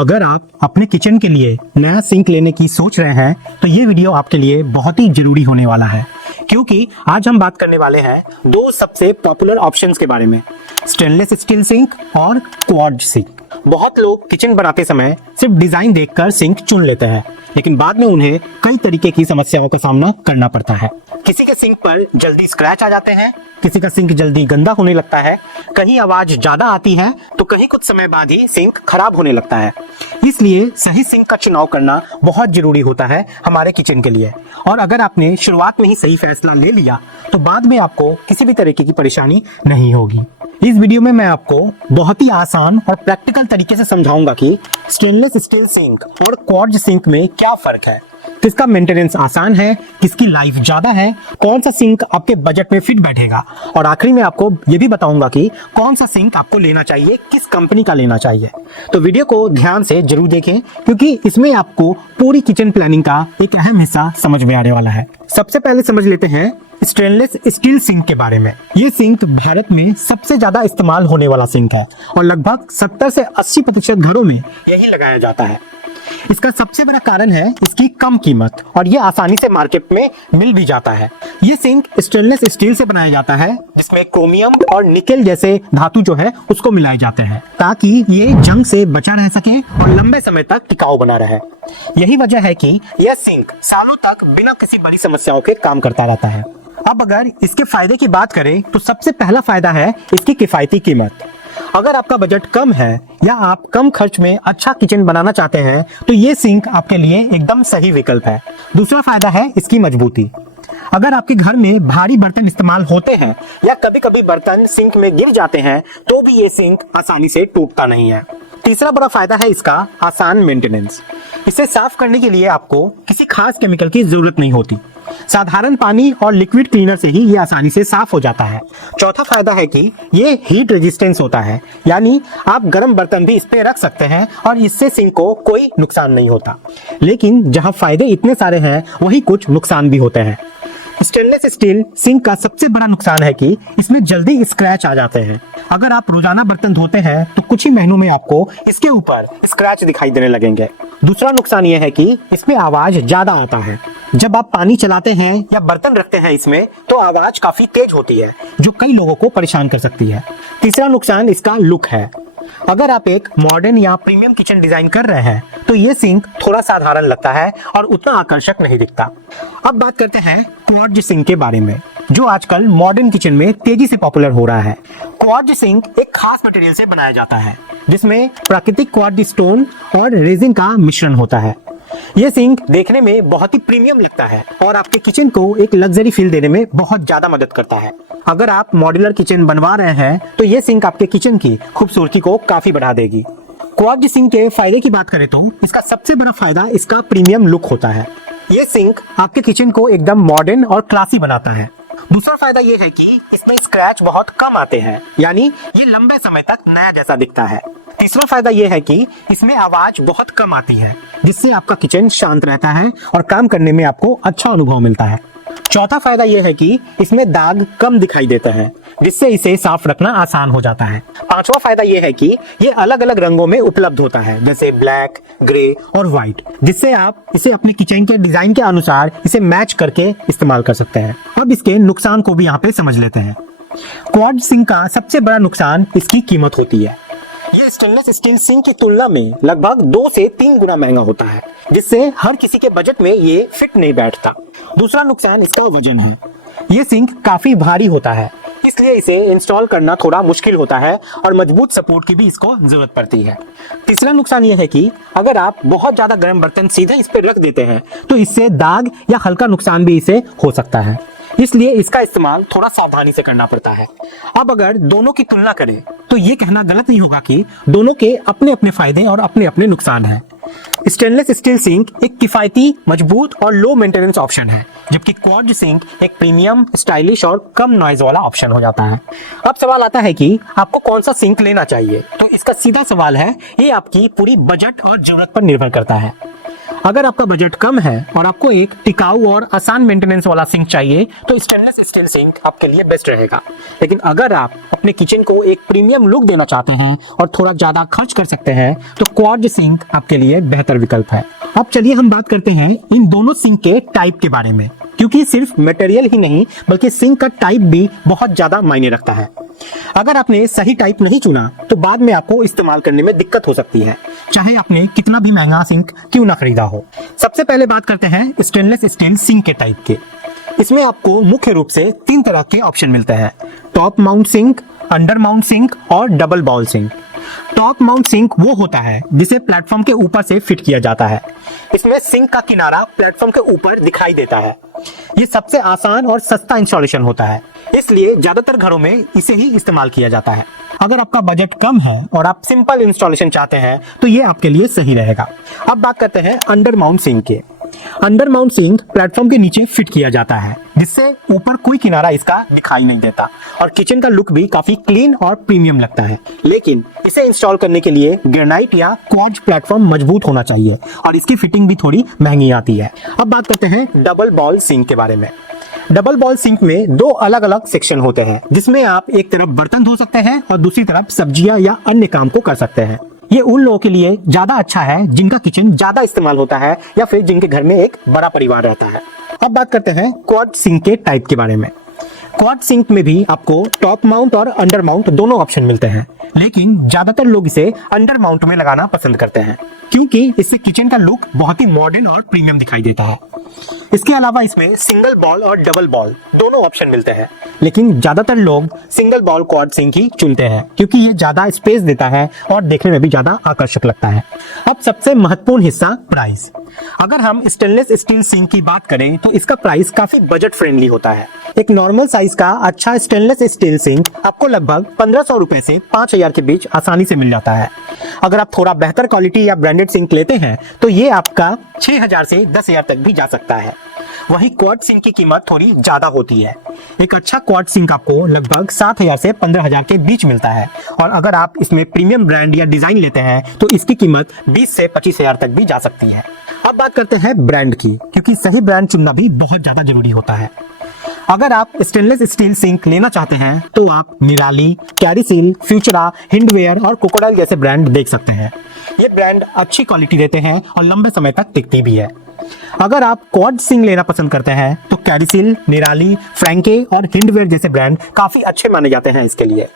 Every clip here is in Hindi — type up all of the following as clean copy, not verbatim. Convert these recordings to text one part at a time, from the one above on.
अगर आप अपने किचन के लिए नया सिंक लेने की सोच रहे हैं तो ये वीडियो आपके लिए बहुत ही जरूरी होने वाला है, क्योंकि आज हम बात करने वाले हैं दो सबसे पॉपुलर ऑप्शंस के बारे में, स्टेनलेस स्टील सिंक और क्वार्ट्ज सिंक। बहुत लोग किचन बनाते समय सिर्फ डिजाइन देखकर सिंक चुन लेते हैं, लेकिन बाद में उन्हें कई तरीके की समस्याओं का सामना करना पड़ता है। किसी के सिंक पर जल्दी स्क्रैच आ जाते हैं, किसी का सिंक जल्दी गंदा होने लगता है, कहीं आवाज ज्यादा आती है तो कहीं कुछ समय बाद ही सिंक खराब होने लगता है। इसलिए सही सिंक का चुनाव करना बहुत जरूरी होता है हमारे किचन के लिए। और अगर आपने शुरुआत में ही सही फैसला ले लिया तो बाद में आपको किसी भी तरीके की परेशानी नहीं होगी। इस वीडियो में मैं आपको बहुत ही आसान और प्रैक्टिकल तरीके से समझाऊंगा कि स्टेनलेस स्टील सिंक और क्वार्ट्ज सिंक में क्या फर्क है, किसका मेंटेनेंस आसान है, किसकी लाइफ ज्यादा है, कौन सा सिंक आपके बजट में फिट बैठेगा, और आखिरी में आपको ये भी बताऊंगा कि कौन सा सिंक आपको लेना चाहिए, किस कंपनी का लेना चाहिए। तो वीडियो को ध्यान से जरूर देखें, क्योंकि इसमें आपको पूरी किचन प्लानिंग का एक अहम हिस्सा समझ में आने वाला है। सबसे पहले समझ लेते हैं स्टेनलेस स्टील सिंक के बारे में। ये सिंक भारत में सबसे ज्यादा इस्तेमाल होने वाला सिंक है और लगभग 70 से 80% घरों में यही लगाया जाता है। इसका सबसे बड़ा कारण है इसकी कम कीमत, और ये आसानी से मार्केट में मिल भी जाता है। ये सिंक स्टेनलेस स्टील से बनाया जाता है, जिसमें क्रोमियम और निकेल जैसे धातु जो है उसको मिलाए जाते हैं, ताकि ये जंग से बचा रह सके और लंबे समय तक टिकाऊ बना रहे। यही वजह है कि यह सिंक सालों तक बिना किसी बड़ी समस्याओं के काम करता रहता है। अब अगर इसके फायदे की बात करें तो सबसे पहला फायदा है इसकी किफायती कीमत। अगर आपका बजट कम है या आप कम खर्च में अच्छा किचन बनाना चाहते हैं तो ये सिंक आपके लिए एकदम सही विकल्प है। दूसरा फायदा है इसकी मजबूती। अगर आपके घर में भारी बर्तन इस्तेमाल होते हैं या कभी-कभी बर्तन सिंक में गिर जाते हैं तो भी ये सिंक आसानी से टूटता नहीं है। तीसरा बड़ा फायदा है इसका आसान मेंटेनेंस। इसे साफ करने के लिए आपको किसी खास केमिकल की जरूरत नहीं होती। साधारण पानी और लिक्विड क्लीनर से ही ये आसानी से साफ हो जाता है। चौथा फायदा है कि ये हीट रेजिस्टेंस होता है, यानी आप गर्म बर्तन भी इस पे रख सकते हैं और इससे सिंक को कोई नुकसान नहीं होता। लेकिन जहां फायदे इतने सारे हैं वही कुछ नुकसान भी होते हैं। स्टेनलेस स्टील सिंक का सबसे बड़ा नुकसान है कि इसमें जल्दी स्क्रैच आ जाते हैं। अगर आप रोजाना बर्तन धोते हैं तो कुछ ही महीनों में आपको इसके ऊपर स्क्रैच दिखाई देने लगेंगे। दूसरा नुकसान यह है कि इसमें आवाज ज्यादा आता है। जब आप पानी चलाते हैं या बर्तन रखते हैं इसमें तो आवाज काफी तेज होती है, जो कई लोगों को परेशान कर सकती है। तीसरा नुकसान इसका लुक है। अगर आप एक मॉडर्न या प्रीमियम किचन डिजाइन कर रहे हैं तो ये सिंक थोड़ा साधारण लगता है और उतना आकर्षक नहीं दिखता। अब बात करते हैं क्वार्ट्ज सिंक के बारे में, जो आजकल मॉडर्न किचन में तेजी से पॉपुलर हो रहा है। क्वार्ट्ज सिंक एक खास मटेरियल से बनाया जाता है, जिसमें प्राकृतिक क्वार्ट्ज स्टोन और रेजिन का मिश्रण होता है। यह सिंक देखने में बहुत ही प्रीमियम लगता है और आपके किचन को एक लग्जरी फील देने में बहुत ज्यादा मदद करता है। अगर आप मॉड्यूलर किचन बनवा रहे हैं तो यह सिंक आपके किचन की खूबसूरती को काफी बढ़ा देगी। क्वार्ट्ज सिंक के फायदे की बात करें तो इसका सबसे बड़ा फायदा इसका प्रीमियम लुक होता है। यह सिंक आपके किचन को एकदम मॉडर्न और क्लासी बनाता है। दूसरा फायदा यह है कि इसमें स्क्रैच बहुत कम आते हैं, यानी ये लंबे समय तक नया जैसा दिखता है। तीसरा फायदा यह है कि इसमें आवाज बहुत कम आती है, जिससे आपका किचन शांत रहता है और काम करने में आपको अच्छा अनुभव मिलता है। चौथा फायदा यह है कि इसमें दाग कम दिखाई देता है, जिससे इसे साफ रखना आसान हो जाता है। पांचवा फायदा यह है कि ये अलग अलग रंगों में उपलब्ध होता है, जैसे ब्लैक, ग्रे और व्हाइट, जिससे आप इसे अपने किचन के डिजाइन के अनुसार इसे मैच करके इस्तेमाल कर सकते हैं। अब इसके नुकसान को भी यहाँ पे समझ लेते हैं। क्वार्ट्ज सिंक का सबसे बड़ा नुकसान इसकी कीमत होती है। ये स्टेनलेस स्टील सिंक की तुलना में लगभग 2 से 3 गुना महंगा होता है, जिससे हर किसी के बजट में ये फिट नहीं बैठता। दूसरा नुकसान इसका वजन है। ये सिंक काफी भारी होता है, इसलिए इसे इंस्टॉल करना थोड़ा मुश्किल होता है और मजबूत सपोर्ट की भी इसको जरूरत पड़ती है। तीसरा नुकसान यह है कि अगर आप बहुत ज्यादा गर्म बर्तन सीधे इस पे रख देते हैं तो इससे दाग या हल्का नुकसान भी इसे हो सकता है, इसलिए इसका इस्तेमाल थोड़ा सावधानी से करना पड़ता है। अब अगर दोनों की तुलना करें तो ये कहना गलत नहीं होगा कि दोनों के अपने अपने फायदे और अपने अपने नुकसान हैं। स्टेनलेस स्टील सिंक एक किफायती, मजबूत और लो मेंटेनेंस ऑप्शन है, जबकि क्वार्ट्ज सिंक एक प्रीमियम, स्टाइलिश और कम नॉइज वाला ऑप्शन हो जाता है। अब सवाल आता है कि आपको कौन सा सिंक लेना चाहिए, तो इसका सीधा सवाल है, ये आपकी पूरी बजट और जरूरत पर निर्भर करता है। अगर आपका बजट कम है और आपको एक टिकाऊ और आसान मेंटेनेंस वाला सिंक चाहिए तो स्टेनलेस स्टील सिंक आपके लिए बेस्ट रहेगा। लेकिन अगर आप अपने किचन को एक प्रीमियम लुक देना चाहते हैं और थोड़ा ज्यादा खर्च कर सकते हैं तो क्वार्ट्ज सिंक आपके लिए बेहतर विकल्प है। अब चलिए हम बात करते हैं इन दोनों सिंक के टाइप के बारे में, क्योंकि सिर्फ मटेरियल ही नहीं बल्कि सिंक का टाइप भी बहुत ज्यादा मायने रखता है। अगर आपने सही टाइप नहीं चुना तो बाद में आपको इस्तेमाल करने में दिक्कत हो सकती है, चाहे आपने कितना भी महंगा सिंक क्यों ना खरीदा हो। सबसे पहले बात करते हैं स्टेनलेस स्टील सिंक के टाइप के। इसमें आपको मुख्य रूप से 3 तरह के ऑप्शन मिलते हैं: top mount sink, under mount sink और double bowl sink. Top mount sink वो होता है जिसे प्लेटफॉर्म के ऊपर से फिट किया जाता है। इसमें सिंक का किनारा प्लेटफॉर्म के ऊपर दिखाई देता है। ये सबसे आसान और सस्ता इंस्टॉलेशन होता है, इसलिए ज्यादातर घरों में इसे ही इस्तेमाल किया जाता है। अगर आपका बजट कम है और आप सिंपल इंस्टॉलेशन चाहते हैं तो ये आपके लिए सही रहेगा। अब बात करते हैं अंडर माउंट सिंक के। अंडर माउंट सिंक प्लेटफॉर्म के नीचे फिट किया जाता है, जिससे ऊपर कोई किनारा इसका दिखाई नहीं देता और किचन का लुक भी काफी क्लीन और प्रीमियम लगता है। लेकिन इसे इंस्टॉल करने के लिए ग्रेनाइट या क्वार्ट्ज प्लेटफॉर्म मजबूत होना चाहिए और इसकी फिटिंग भी थोड़ी महंगी आती है। अब बात करते हैं डबल बॉल सिंक के बारे में। डबल बॉल सिंक में 2 अलग अलग सेक्शन होते हैं, जिसमें आप एक तरफ बर्तन धो सकते हैं और दूसरी तरफ सब्जियां या अन्य काम को कर सकते हैं। ये उन लोगों के लिए ज्यादा अच्छा है जिनका किचन ज्यादा इस्तेमाल होता है या फिर जिनके घर में एक बड़ा परिवार रहता है। अब बात करते हैं क्वार्ट्ज सिंक के टाइप के बारे में। क्वार्ट्ज सिंक में भी आपको टॉप माउंट और अंडर माउंट दोनों ऑप्शन मिलते हैं, लेकिन ज्यादातर लोग इसे अंडर माउंट में लगाना पसंद करते हैं क्योंकि इससे किचन का लुक बहुत ही मॉडर्न और प्रीमियम दिखाई देता है। इसके अलावा इसमें सिंगल बॉल और डबल बॉल दोनों ऑप्शन मिलते हैं, लेकिन ज्यादातर लोग सिंगल बॉल क्वार्ट्ज सिंक ही चुनते हैं क्योंकि ये ज्यादा स्पेस देता है और देखने में भी ज्यादा आकर्षक लगता है। अब सबसे महत्वपूर्ण हिस्सा, प्राइस। अगर हम स्टेनलेस स्टील सिंक की बात करें तो इसका प्राइस काफी बजट फ्रेंडली होता है। एक नॉर्मल साइज का अच्छा स्टेनलेस स्टील सिंक आपको लगभग 1500 रुपए से 5000 के बीच आसानी से मिल जाता है। अगर आप थोड़ा बेहतर क्वालिटी या ब्रांडेड सिंक लेते हैं तो ये आपका 6000 से 10000 तक भी जा सकता है। वहीं क्वार्ट्ज सिंक की कीमत थोड़ी ज्यादा होती है। एक अच्छा क्वार्ट्ज सिंक आपको लगभग 7000 से 15000 के बीच मिलता है और अगर आप इसमें प्रीमियम ब्रांड या डिजाइन लेते हैं तो इसकी कीमत 20 से 25000 तक भी जा सकती है। अब बात करते हैं ब्रांड की, क्योंकि सही ब्रांड चुनना भी बहुत ज्यादा जरूरी होता है। अगर आप स्टेनलेस स्टील सिंक लेना चाहते हैं तो आप निराली, कैरिसिल, फ्यूचरा, हिंडवेयर और क्रोकोडाइल जैसे ब्रांड देख सकते हैं। ये ब्रांड अच्छी क्वालिटी देते हैं और लंबे समय तक टिकती भी है। अगर आप क्वार्ट्ज सिंक लेना पसंद करते हैं तो कैरिसिल, निराली, फ्रैंके और हिंडवेयर जैसे ब्रांड काफी अच्छे माने जाते हैं इसके लिए।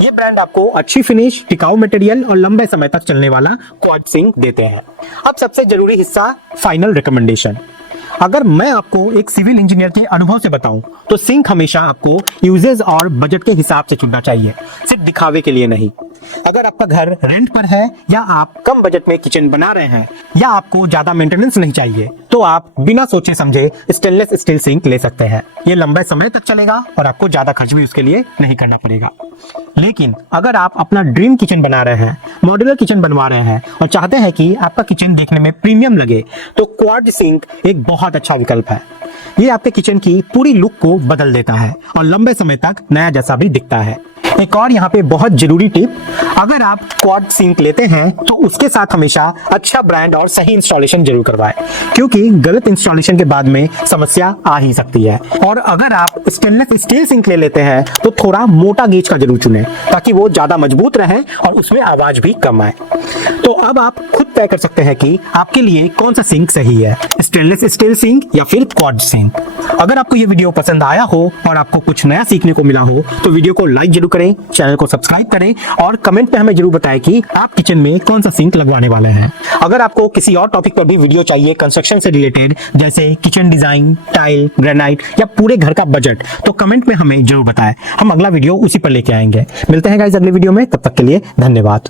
ये ब्रांड आपको अच्छी फिनिश, टिकाऊ मटेरियल और लंबे समय तक चलने वाला क्वार्ट्ज सिंक देते हैं। अब सबसे जरूरी हिस्सा, फाइनल रिकमेंडेशन। अगर मैं आपको एक सिविल इंजीनियर के अनुभव से बताऊं तो सिंक हमेशा आपको यूजेज और बजट के हिसाब से चुनना चाहिए, सिर्फ दिखावे के लिए नहीं। अगर आपका घर रेंट पर है या आप कम बजट में किचन बना रहे हैं या आपको ज्यादा मेंटेनेंस नहीं चाहिए तो आप बिना सोचे समझे स्टेनलेस स्टील सिंक ले सकते हैं। ये लंबे समय तक चलेगा और आपको ज्यादा खर्च भी उसके लिए नहीं करना पड़ेगा। लेकिन अगर आप अपना ड्रीम किचन बना रहे हैं, मॉड्यूलर किचन बनवा रहे हैं और चाहते हैं कि आपका किचन देखने में प्रीमियम लगे तो क्वार्ट्ज सिंक एक बहुत अच्छा विकल्प है। ये आपके किचन की पूरी लुक को बदल देता है और लंबे समय तक नया जैसा भी दिखता है। एक और यहाँ पे बहुत जरूरी टिप, अगर आप क्वार्ट्ज सिंक लेते हैं तो उसके साथ हमेशा अच्छा ब्रांड और सही इंस्टॉलेशन जरूर करवाएं, क्योंकि गलत इंस्टॉलेशन के बाद में समस्या आ ही सकती है। और अगर आप स्टेनलेस स्टील सिंक ले लेते हैं तो थोड़ा मोटा गेज का जरूर चुनें ताकि वो ज्यादा मजबूत रहे और उसमें आवाज भी कम आए। तो अब आप खुद तय कर सकते हैं कि आपके लिए कौन सा सिंक सही है, स्टेनलेस स्टील सिंक या फिर क्वार्ट्ज सिंक। अगर आपको ये वीडियो पसंद आया हो और आपको कुछ नया सीखने को मिला हो तो वीडियो को लाइक जरूर करें, चैनल को सब्सक्राइब करें और कमेंट में हमें जरूर बताएं कि आप किचन में कौन सा सिंक लगवाने वाले हैं। अगर आपको किसी और टॉपिक पर भी वीडियो चाहिए कंस्ट्रक्शन से रिलेटेड, जैसे किचन डिजाइन, टाइल, ग्रेनाइट या पूरे घर का बजट, तो कमेंट में हमें जरूर बताएं। हम अगला वीडियो उसी पर लेके आएंगे। मिलते हैं गाइस अगले वीडियो में, तब तक के लिए धन्यवाद।